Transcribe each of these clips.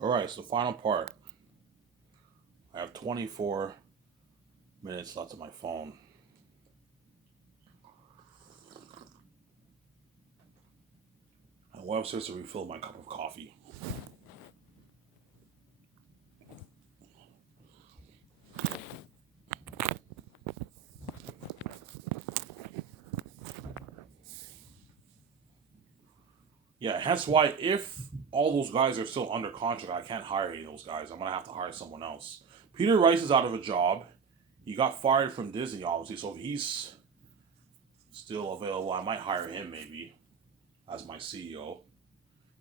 All right, so the final part. I have 24 minutes left on my phone. And what upstairs to refill my cup of coffee. Yeah, hence why if all those guys are still under contract, I can't hire any of those guys. I'm gonna have to hire someone else. Peter Rice is out of a job. He got fired from Disney, obviously. So if he's still available, I might hire him maybe as my CEO.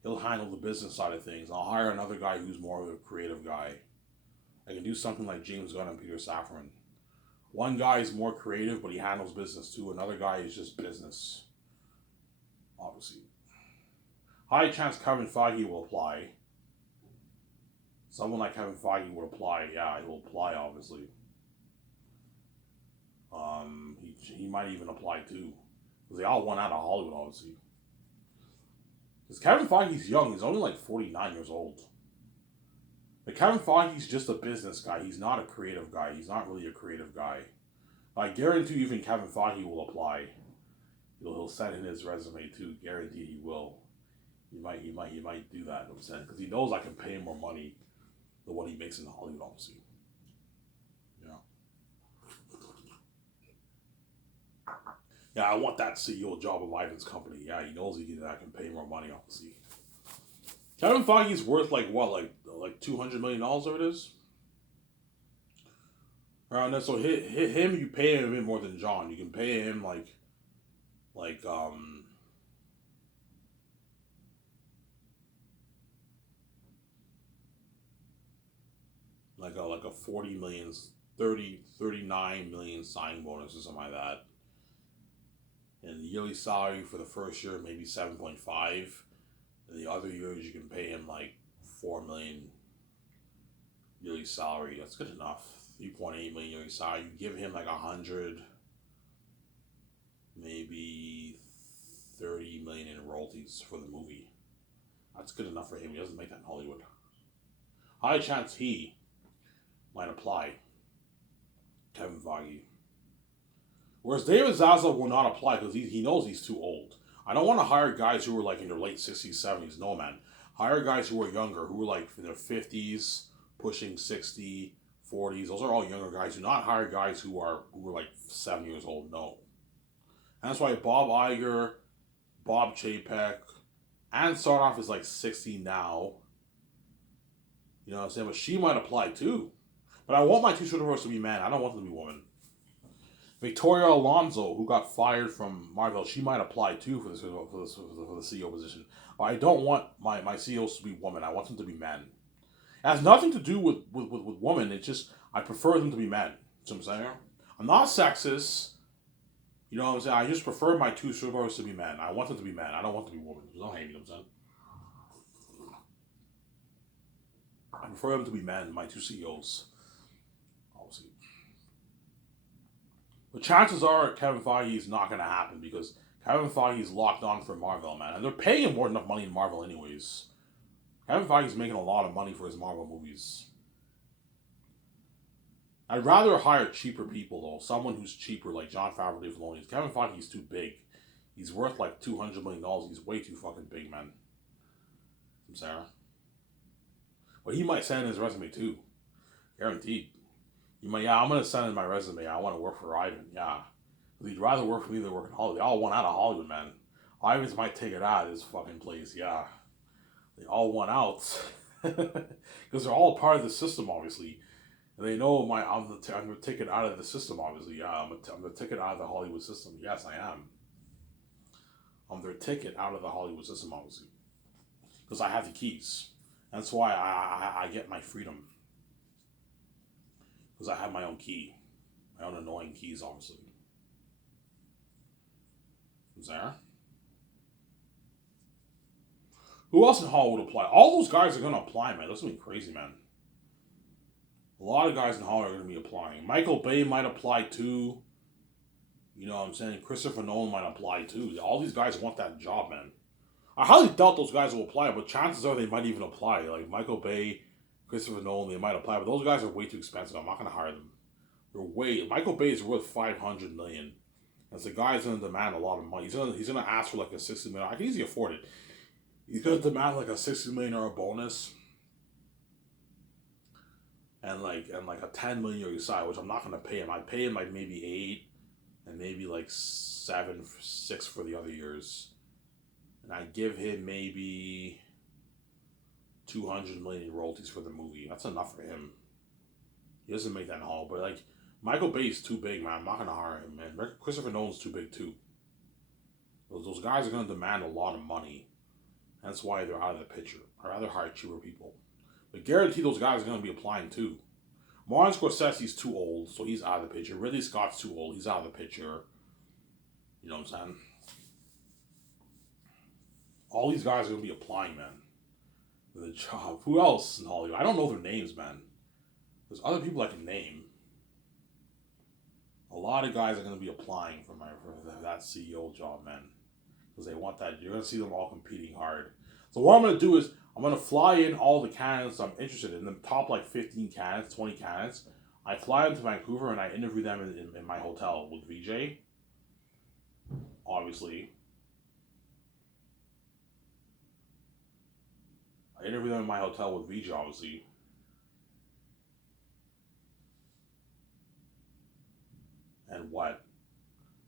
He'll handle the business side of things. I'll hire another guy who's more of a creative guy. I can do something like James Gunn and Peter Safran. One guy is more creative, but he handles business too. Another guy is just business, obviously. High chance Kevin Feige will apply. Someone like Kevin Feige would apply. Yeah, he'll apply, obviously. He might even apply too. Because they all went out of Hollywood, obviously. Because Kevin Feige's young. He's only like 49 years old. But Kevin Feige's just a business guy. He's not a creative guy. He's not really a creative guy. I guarantee you, even Kevin Feige will apply. He'll send in his resume too. Guaranteed he will. He might do that. I'm saying because he knows I can pay him more money than what he makes in Hollywood, obviously. Yeah. Yeah, I want that CEO job of Ivan's company. Yeah, he knows I can pay more money, obviously. Kevin Feige's worth like what, like $200 million, or it is. Around that, so him, you pay him a bit more than John. You can pay him like like a 40 million, 39 million signing bonus or something like that. And the yearly salary for the first year maybe 7.5. And the other years you can pay him like 4 million yearly salary. That's good enough. 3.8 million yearly salary. You give him like 100, maybe 30 million in royalties for the movie. That's good enough for him. He doesn't make that in Hollywood. High chance he might apply. Kevin Feige. Whereas David Zaslav will not apply because he knows he's too old. I don't want to hire guys who are like in their late 60s, 70s. No, man. Hire guys who are younger, who are like in their 50s, pushing 60, 40s. Those are all younger guys. Do not hire guys who are like 7 years old. No. And that's why Bob Iger, Bob Chapek, and Sarnoff is like 60 now. You know what I'm saying? But she might apply too. But I want my two superheroes to be men. I don't want them to be women. Victoria Alonso, who got fired from Marvel, she might apply too for the CEO position. But I don't want my CEOs to be women. I want them to be men. It has nothing to do with women. It's just I prefer them to be men. You know what I'm saying? I'm not sexist. You know what I'm saying? I just prefer my two superheroes to be men. I want them to be men. I don't want them to be women. Don't hate me. You know what I'm saying? I prefer them to be men. My two CEOs, obviously. The chances are Kevin Feige is not going to happen because Kevin Feige is locked on for Marvel, man. And they're paying him more than enough money in Marvel, anyways. Kevin Feige is making a lot of money for his Marvel movies. I'd rather hire cheaper people, though. Someone who's cheaper, like Jon Favreau, Dave Filoni. Kevin Feige's too big. He's worth like $200 million. He's way too fucking big, man. I'm sorry. But he might send in his resume, too. Guaranteed. You might, yeah, I'm going to send in my resume. I want to work for Ivan. Yeah. He'd rather work for me than work in Hollywood. They all want out of Hollywood, man. Ivans might take it out of this fucking place, yeah. They all want out. Because they're all part of the system, obviously. And they know I'm the ticket out of the system, obviously. Yeah, I'm the ticket out of the Hollywood system. Yes, I am. I'm their ticket out of the Hollywood system, obviously. Because I have the keys. That's why I get my freedom. Because I have my own key. My own annoying keys, obviously. Is there? Who else in Hollywood would apply? All those guys are going to apply, man. That's going to be crazy, man. A lot of guys in Hollywood are going to be applying. Michael Bay might apply too. You know what I'm saying? Christopher Nolan might apply too. All these guys want that job, man. I highly doubt those guys will apply, but chances are they might even apply. Like Michael Bay, Christopher Nolan, they might apply, but those guys are way too expensive. I'm not gonna hire them. They're way. Michael Bay is worth 500 million. As the guy's gonna demand a lot of money. He's gonna ask for like a 60 million. I can easily afford it. He's gonna demand like a $60 million bonus and like a 10 million euro side, which I'm not gonna pay him. I pay him like maybe 8 and maybe like 7, 6 for the other years, and I give him maybe 200 million in royalties for the movie. That's enough for him. He doesn't make that in Hollywood, but like Michael Bay's too big, man. I'm not gonna hire him, man. Christopher Nolan's too big too. Those guys are gonna demand a lot of money. That's why they're out of the picture. I'd rather hire cheaper people. But guarantee those guys are gonna be applying too. Martin Scorsese's too old, so he's out of the picture. Ridley Scott's too old, he's out of the picture. You know what I'm saying? All these guys are gonna be applying, man. For the job. Who else in Hollywood? I don't know their names, man. There's other people I can name. A lot of guys are gonna be applying for that CEO job, man. Because they want that. You're gonna see them all competing hard. So what I'm gonna do is I'm gonna fly in all the candidates I'm interested in, the top like 15 candidates, 20 candidates. I fly them to Vancouver and I interview them in my hotel with VJ. Obviously. I interview them in my hotel with VJ, obviously. And what?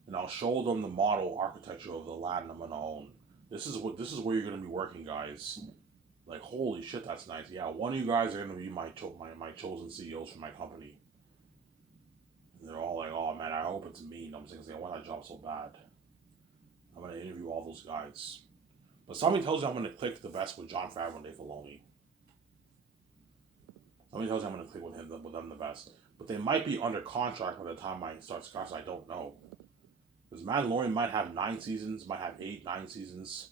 And I'll show them the model architecture of the land I'm gonna own. This is where you're gonna be working, guys. Like, holy shit, that's nice. Yeah, one of you guys are gonna be my chosen CEOs for my company. And they're all like, oh man, I hope it's me. And I'm saying, I want that job so bad. I'm gonna interview all those guys. But somebody tells you I'm gonna click the best with Jon Favreau and Dave Filoni. Somebody tells you I'm gonna click with them the best. But they might be under contract by the time I start Scotch. I don't know. Because Mandalorian might have 9 seasons, might have 8, 9 seasons.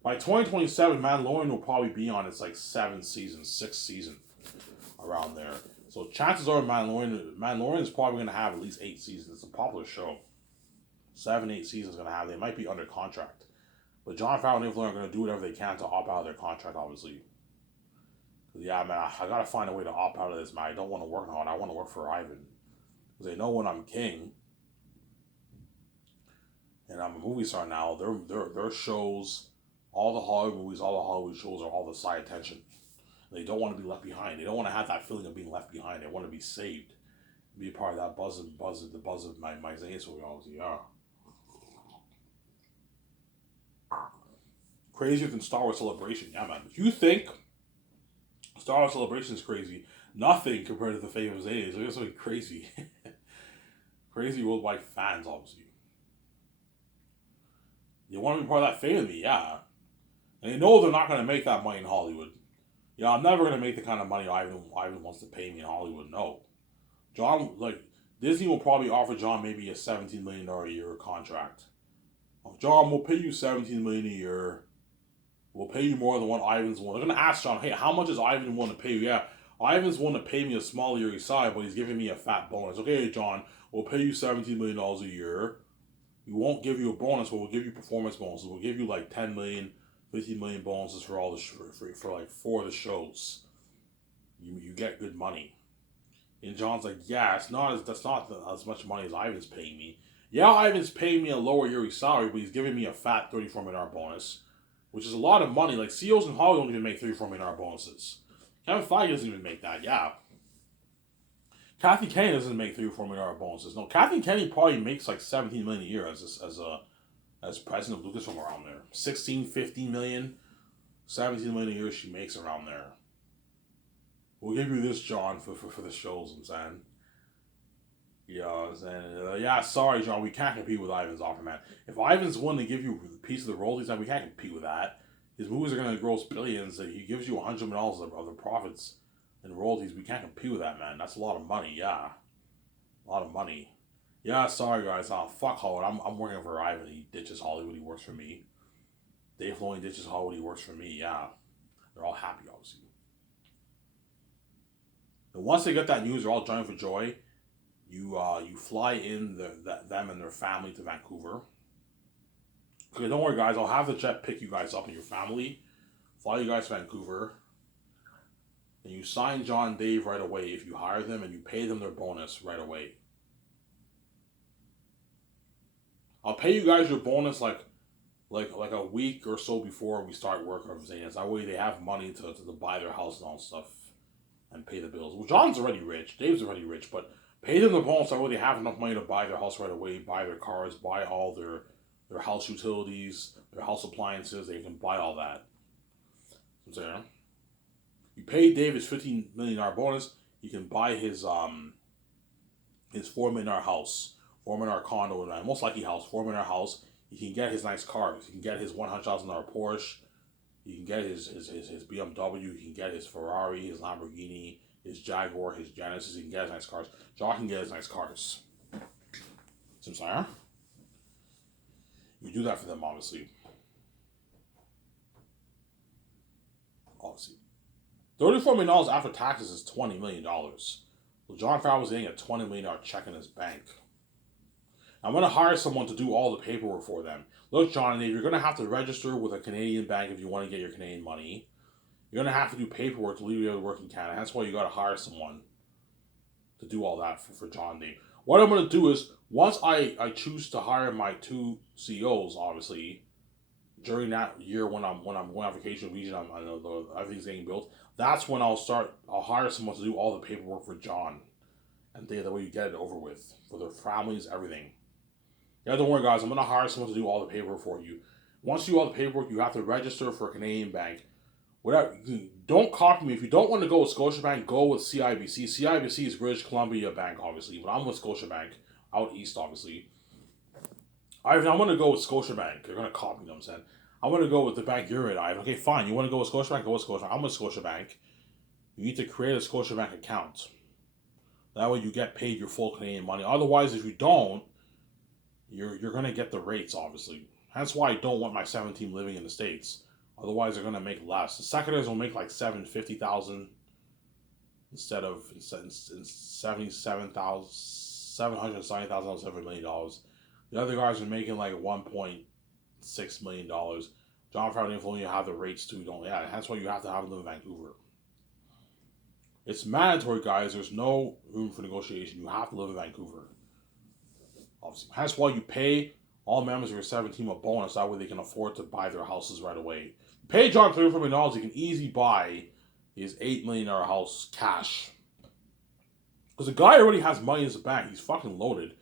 By 2027, Mandalorian will probably be on its like 7th season, 6th season, around there. So chances are Mandalorian is probably going to have at least 8 seasons. It's a popular show. 7, 8 seasons going to have. They might be under contract. But Jon Favreau and Dave Filoni are going to do whatever they can to opt out of their contract, obviously. Yeah, man, I got to find a way to opt out of this, man. I don't want to work on it. I want to work for Ivan. Because they know when I'm king, and I'm a movie star now, their shows, all the Hollywood movies, all the Hollywood shows are all the side attention. They don't want to be left behind. They don't want to have that feeling of being left behind. They want to be saved. Be a part of that the buzz of my Isaiah, so we obviously are. Crazier than Star Wars Celebration. Yeah, man. If you think Star Wars Celebration is crazy, nothing compared to the Fate of Isaiah. It's something crazy. Crazy worldwide fans, obviously. You want to be part of that fame with me, yeah. And they know they're not going to make that money in Hollywood. Yeah, I'm never going to make the kind of money Ivan wants to pay me in Hollywood, no. Disney will probably offer John maybe a $17 million a year contract. John, we'll pay you $17 million a year. We'll pay you more than what Ivan's won. They're going to ask John, hey, how much is Ivan willing to pay you? Yeah, Ivan's willing to pay me a small yearly side, but he's giving me a fat bonus. Okay, John, we'll pay you $17 million a year. We won't give you a bonus, but we'll give you performance bonuses. We'll give you like 10 million, 15 million bonuses for all the for like 4 of the shows. You get good money. And John's like, yeah, that's not as much money as Ivan's paying me. Yeah, Ivan's paying me a lower yearly salary, but he's giving me a fat $34 million bonus, which is a lot of money. Like, CEOs in Hollywood don't even make $34 million bonuses. Kevin Feige doesn't even make that, yeah. Kathy Kenny doesn't make $3 or $4 million bonuses. No, Kathy Kenny probably makes like $17 million a year as president of Lucasfilm around there. 16, 15 million, 17 million a year she makes around there. We'll give you this, John, for the shows, I'm saying. Yeah, I'm saying, yeah, sorry, John, we can't compete with Ivan's offer, man. If Ivan's willing to give you a piece of the royalties, we can't compete with that. His movies are going to gross billions. He gives you $100 million of the profits and royalties. We can't compete with that, man. That's a lot of money, yeah. A lot of money. Yeah, sorry, guys. Fuck Hollywood. I'm working for Ivan. He ditches Hollywood. He works for me. Dave Filoni ditches Hollywood. He works for me, yeah. They're all happy, obviously. And once they get that news, they're all jumping for joy. You fly in them and their family to Vancouver. Okay, don't worry, guys. I'll have the jet pick you guys up and your family, fly you guys to Vancouver, and you sign John Dave right away if you hire them and you pay them their bonus right away. I'll pay you guys your bonus like a week or so before we start work. I'm saying that way they have money to buy their house and all stuff and pay the bills. Well, John's already rich, Dave's already rich, but pay them the bonus that way they have enough money to buy their house right away, buy their cars, buy all their house utilities, their house appliances. They can buy all that. I'm saying, you pay Dave his $15 million bonus, he can buy his $4 million house, $4 million condo, and most likely house, $4 million house. He can get his nice cars. He can get his $100,000 Porsche. He can get his BMW. He can get his Ferrari, his Lamborghini, his Jaguar, his Genesis. He can get his nice cars. John can get his nice cars. See what I'm saying? You do that for them, obviously. Obviously. $34 million after taxes is $20 million. So Jon Favreau was getting a $20 million check in his bank. I'm going to hire someone to do all the paperwork for them. Look, John, you're going to have to register with a Canadian bank if you want to get your Canadian money. You're going to have to do paperwork to leave you able to work in Canada. That's why you got to hire someone to do all that for John Dave. What I'm going to do is, once I choose to hire my 2 CEOs, obviously, during that year when I'm going on vacation region, everything's getting built, that's when I'll hire someone to do all the paperwork for John. And that way you get it over with. For their families, everything. Yeah, don't worry, guys. I'm going to hire someone to do all the paperwork for you. Once you do all the paperwork, you have to register for a Canadian bank. Whatever. Don't copy me. If you don't want to go with Scotiabank, go with CIBC. CIBC is British Columbia Bank, obviously. But I'm with Scotiabank, out east, obviously. I'm going to go with Scotiabank. You're going to copy me, you know what I'm saying? I'm going to go with the bank you're in. Okay, fine. You want to go with Scotiabank? Go with Scotiabank. I'm with Scotiabank. You need to create a Scotiabank account. That way you get paid your full Canadian money. Otherwise, if you don't, you're going to get the rates, obviously. That's why I don't want my 7 team living in the States. Otherwise, they're going to make less. The seconders will make like $750,000 instead of $770,000, $7 million. The other guys are making like $1.6 million. Jon Favreau didn't only have the rates too. That's why you have to have them in Vancouver. It's mandatory, guys. There's no room for negotiation. You have to live in Vancouver. Obviously. That's why you pay all members of your 7 team a bonus. That way they can afford to buy their houses right away. Pay John $34 million, he can easily buy his $8 million house cash. Because the guy already has money in his bank. He's fucking loaded.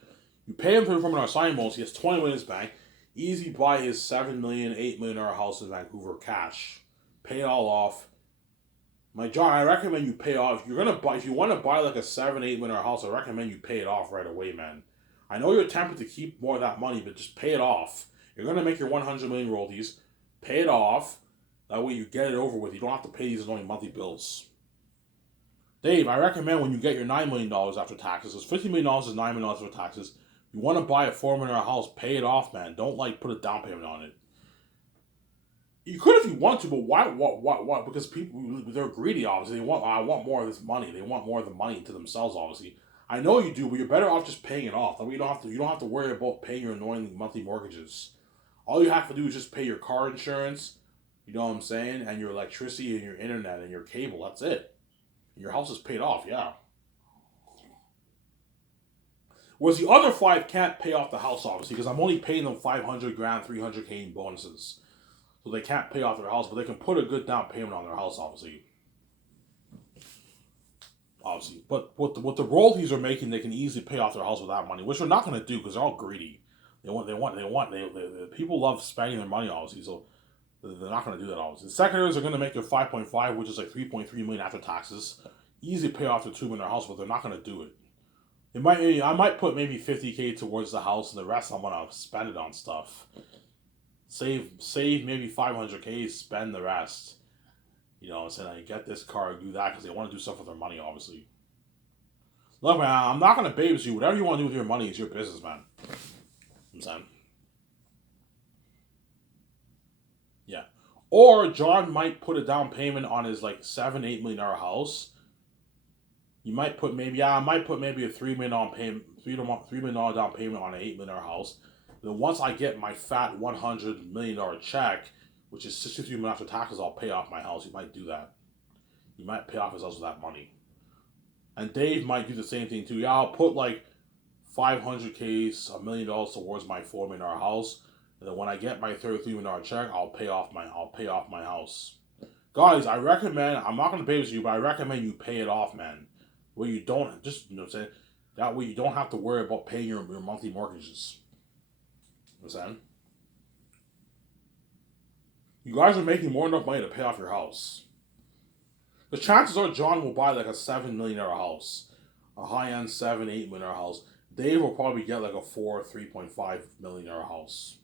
You pay him $34 million signing bonus, he has $20 million in his bank. Easy buy his $7 million, $8 million house in Vancouver cash. Pay it all off. My John, I recommend you pay off. If you want to buy like a $7, $8 million house, I recommend you pay it off right away, man. I know you're tempted to keep more of that money, but just pay it off. You're going to make your $100 million royalties. Pay it off. That way you get it over with. You don't have to pay these annoying monthly bills. Dave, I recommend when you get your $9 million after taxes, because $50 million is $9 million after taxes. You want to buy a $4 million house, pay it off, man. Don't put a down payment on it. You could if you want to, but why? What? Because people, they're greedy, obviously. I want more of this money. They want more of the money to themselves, obviously. I know you do, but you're better off just paying it off. That way you don't have to worry about paying your annoying monthly mortgages. All you have to do is just pay your car insurance, you know what I'm saying, and your electricity and your internet and your cable. That's it. Your house is paid off, yeah. Whereas the other 5 can't pay off the house, obviously, because I'm only paying them $500,000, $300,000 in bonuses. So they can't pay off their house, but they can put a good down payment on their house, obviously. But what the royalties are making, they can easily pay off their house with that money, which they're not going to do because they're all greedy. People love spending their money, obviously, so they're not going to do that, obviously. The secondaries are going to make their 5.5, which is like 3.3 million after taxes. Easily pay off their $2 million house, but they're not going to do it. I might put maybe $50,000 towards the house, and the rest I'm going to spend it on stuff. Save maybe $500,000, spend the rest. You know what I'm saying? I get this car, do that, because they want to do stuff with their money, obviously. Look, man, I'm not going to babysit you. Whatever you want to do with your money is your business, man. You know what I'm saying? Yeah. Or John might put a down payment on his like $7-8 million house. You might put maybe a $3 million payment, $3 million down payment on an $8 million house. Then once I get my fat $100 million check, which is 63 million after taxes, I'll pay off my house. You might do that. You might pay off his house with that money. And Dave might do the same thing too. Yeah, I'll put like 500K, $1 million towards my $4 million house, and then when I get my $33 million check, I'll pay off my house. Guys, I recommend. I'm not gonna pay this to you, but I recommend you pay it off, man. Where you don't just what I'm saying. That way you don't have to worry about paying your monthly mortgages. You know what I'm saying? You guys are making more than enough money to pay off your house. The chances are John will buy like a $7 million house, a high-end $7-8 million house. Dave will probably get like a $3.5 million house.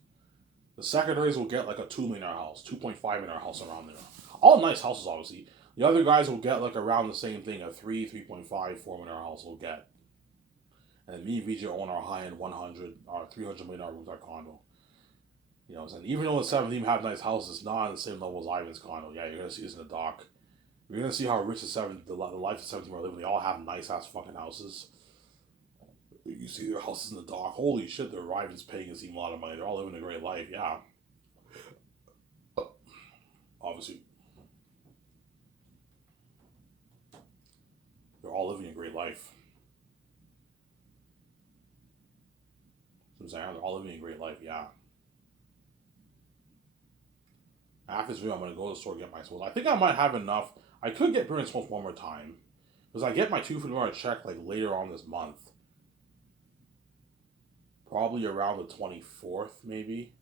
The secondaries will get like a $2 million house, $2.5 million house around there. All nice houses, obviously. The other guys will get like around the same thing, a $3.5, $4 million house will get. And then me and VJ own our high-end $100 or $300 million rooftop condo. You know what I'm saying? Even though the 7 of them have nice houses, it's not on the same level as Ivan's condo. Yeah, you're gonna see this in the doc. You're gonna see how rich the life of 17 are living. They all have nice ass fucking houses. You see their houses in the dock. Holy shit, their Ivan's paying us even a lot of money. They're all living a great life. Yeah. Obviously. They're all living a great life. I'm saying they're all living a great life. Yeah. After this video, I'm gonna go to the store and get my smokes. I think I might have enough. I could get Brilliant Smokes one more time. Because I get my $250 check like later on this month. Probably around the 24th, maybe.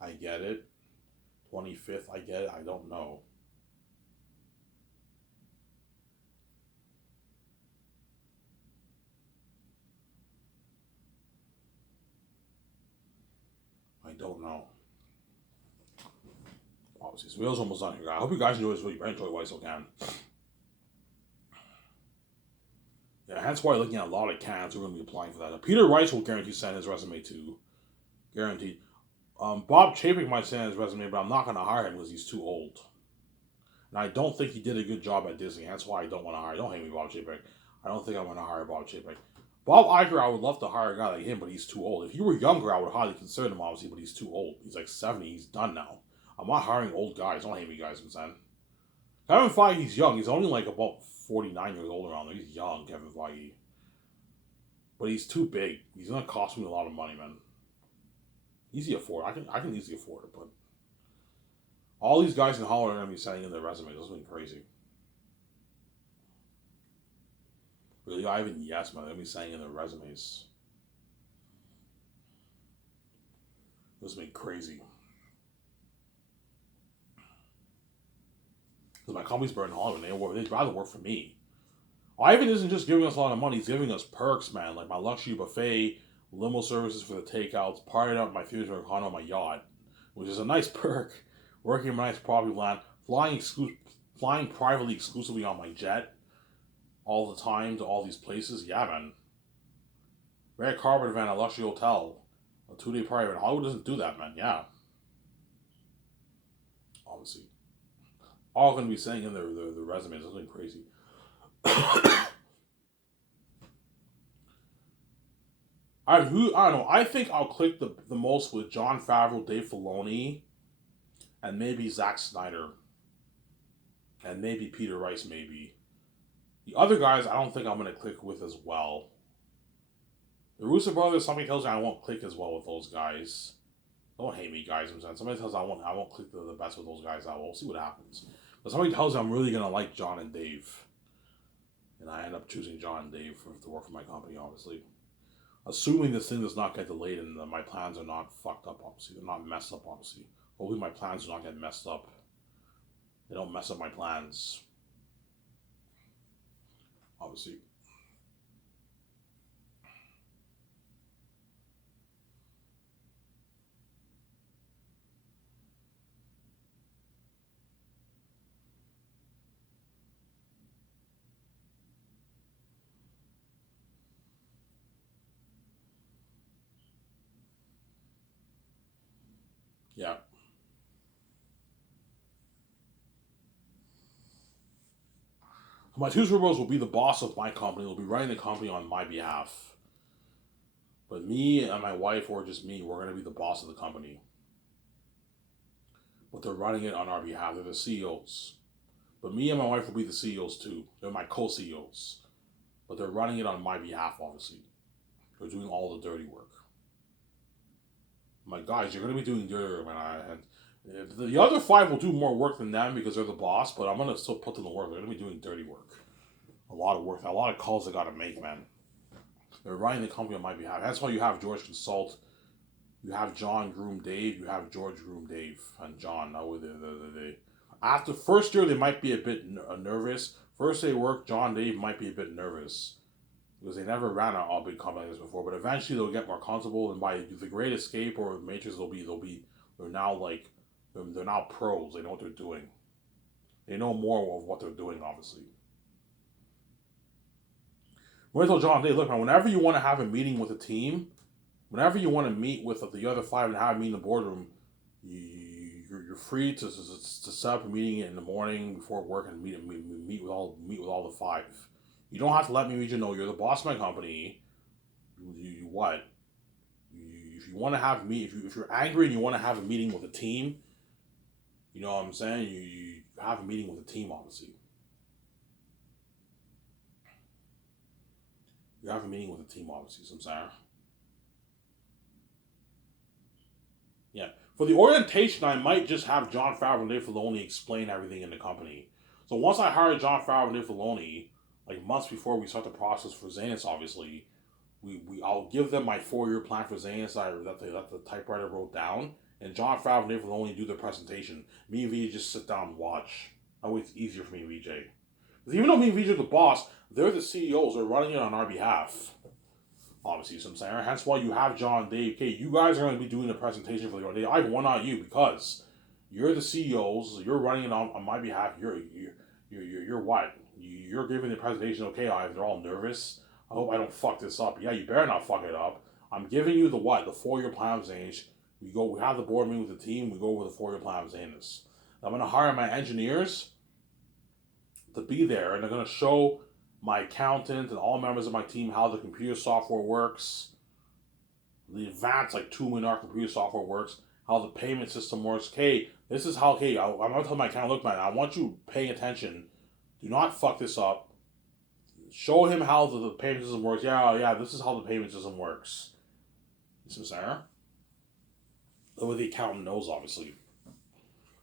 I get it. 25th, I get it. I don't know. I don't know. Obviously, this video's almost done here. I hope you guys enjoy this video. You better enjoy it while you still can. Yeah, that's why looking at a lot of cans, we're going to be applying for that. Peter Rice will guarantee send his resume too. Guaranteed. Bob Chapek might send his resume, but I'm not going to hire him because he's too old. And I don't think he did a good job at Disney. That's why I don't want to hire. Don't hate me, Bob Chapek. I don't think I'm going to hire Bob Chapek. Bob Iger, I would love to hire a guy like him, but he's too old. If he were younger, I would highly consider him, obviously, but he's too old. He's like 70. He's done now. I'm not hiring old guys. Don't hate me, guys. I'm saying. Kevin Feige, he's young. He's only like about 49 years old around there. He's young, Kevin Feige. But he's too big. He's going to cost me a lot of money, man. Easy afford. I can easily afford it, but all these guys in Hollywood are going to be sending in their resumes. This is going crazy. Really, Ivan? Yes, man. They're going to be sending in their resumes. This has been crazy. Because my company's burned in Hollywood. They'd rather work for me. Ivan isn't just giving us a lot of money. He's giving us perks, man. Like my luxury buffet, limo services for the takeouts, partying out my theater condo on my yacht, which is a nice perk. Working in my nice property land, flying privately exclusively on my jet all the time to all these places. Yeah, man. Red carpet event at a luxury hotel. A 2-day party event. Hollywood doesn't do that, man. Yeah. Obviously. All going to be saying in their resumes. It's something crazy. I don't know. I think I'll click the most with Jon Favreau, Dave Filoni, and maybe Zack Snyder. And maybe Peter Rice, maybe. The other guys, I don't think I'm going to click with as well. The Russo brothers, somebody tells me I won't click as well with those guys. Don't hate me, guys. I'm saying somebody tells me I won't click the best with those guys. We'll see what happens. But somebody tells me I'm really going to like John and Dave. And I end up choosing John and Dave to work for my company, obviously. Assuming this thing does not get delayed and my plans are not fucked up, obviously. They're not messed up, obviously. Hopefully my plans do not get messed up. They don't mess up my plans. Obviously. Yeah. My two superheroes will be the boss of my company. They'll be running the company on my behalf. But me and my wife, or just me, we're going to be the boss of the company. But they're running it on our behalf. They're the CEOs. But me and my wife will be the CEOs too. They're my co-CEOs. But they're running it on my behalf, obviously. They're doing all the dirty work. My guys, you're going to be doing dirty work, man. The other five will do more work than them because they're the boss, but I'm going to still put them to work. They're going to be doing dirty work. A lot of work. A lot of calls they got to make, man. They're running the company on my behalf. That's why you have George Consult. You have John Groom Dave. You have George Groom Dave and John. After first year, they might be a bit nervous. First day work, John Dave might be a bit nervous because they never ran a big company like this before. But eventually, they'll get more comfortable, and by the Great Escape or Matrix, they're now pros. They know what they're doing. They know more of what they're doing, obviously. When I told John Dave, look, man, whenever you want to have a meeting with a team, whenever you want to meet with the other five and have a meeting in the boardroom, you're free to set up a meeting in the morning before work and meet with all the five. You don't have to let me know you're the boss of my company. If you want to have if you're angry and you want to have a meeting with a team, you know what I'm saying? You have a meeting with a team, obviously. You have a meeting with a team, obviously, so I'm saying. Yeah. For the orientation, I might just have Jon Favreau and Dave Filoni explain everything in the company. So once I hire Jon Favreau and Dave Filoni, like months before we start the process for Zanus, obviously, I'll give them my 4-year plan for Zanus that the typewriter wrote down, and Jon Favreau and Dave Filoni do the presentation. Me and VJ just sit down and watch. That way it's easier for me and VJ. Because even though me and VJ are the boss, they're the CEOs. They're running it on our behalf. Obviously, so I'm saying. Hence why you have John Dave. Okay, you guys are going to be doing the presentation for the day. I won on you because you're the CEOs. You're running it on my behalf. You're what? You're giving the presentation. Okay, they're all nervous. I hope I don't fuck this up. Yeah, you better not fuck it up. I'm giving you the 4-year plan of Zanus. We have the board meeting with the team. We go over the 4-year plan of Zanus. I'm going to hire my engineers to be there, and they're going to show my accountant and all members of my team how the computer software works, the advanced $2 million computer software works, how the payment system works. Okay, this is how. Okay, I'm going to tell my accountant, look, man, I want you paying attention. Do not fuck this up. Show him how the payment system works. Yeah, this is how the payment system works. You see what I'm saying? The way the accountant knows, obviously,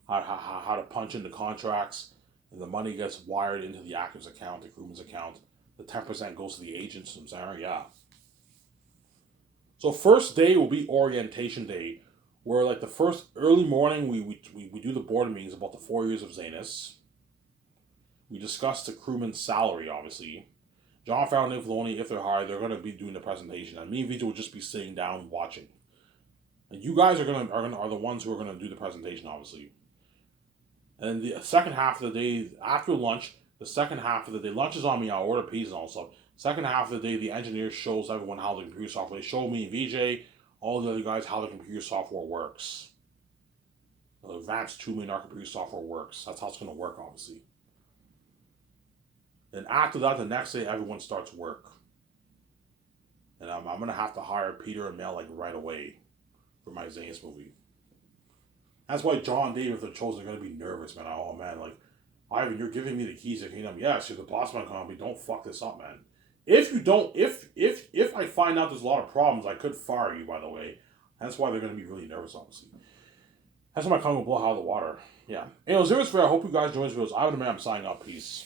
how to punch in the contracts, and the money gets wired into the actor's account, the crewman's account. The 10% goes to the agents. I'm saying, yeah. So first day will be orientation day, where the first early morning we do the board meetings about the 4 years of Zanus. We discuss the crewman's salary, obviously. Jon Favreau and Dave Filoni, if they're hired, they're going to be doing the presentation, and me and Vito will just be sitting down watching. And you guys are the ones who are going to do the presentation, obviously. And the second half of the day, after lunch, lunch is on me, I'll order pizza and all stuff. Second half of the day, the engineer shows everyone how the computer software, they show me and VJ, all the other guys, how the computer software works. The advanced $2 million computer software works. That's how it's going to work, obviously. And after that, the next day, everyone starts work. And I'm going to have to hire Peter and Mel right away for my Zanus movie. That's why John Dave, if they're chosen, are going to be nervous, man. Oh, man, Ivan, you're giving me the keys to the kingdom. Yes, you're the boss of my company. Don't fuck this up, man. If I find out there's a lot of problems, I could fire you, by the way. That's why they're going to be really nervous, obviously. That's why my company will blow out of the water. Yeah. Anyways, I hope you guys enjoy this video. I'm signing up. Peace.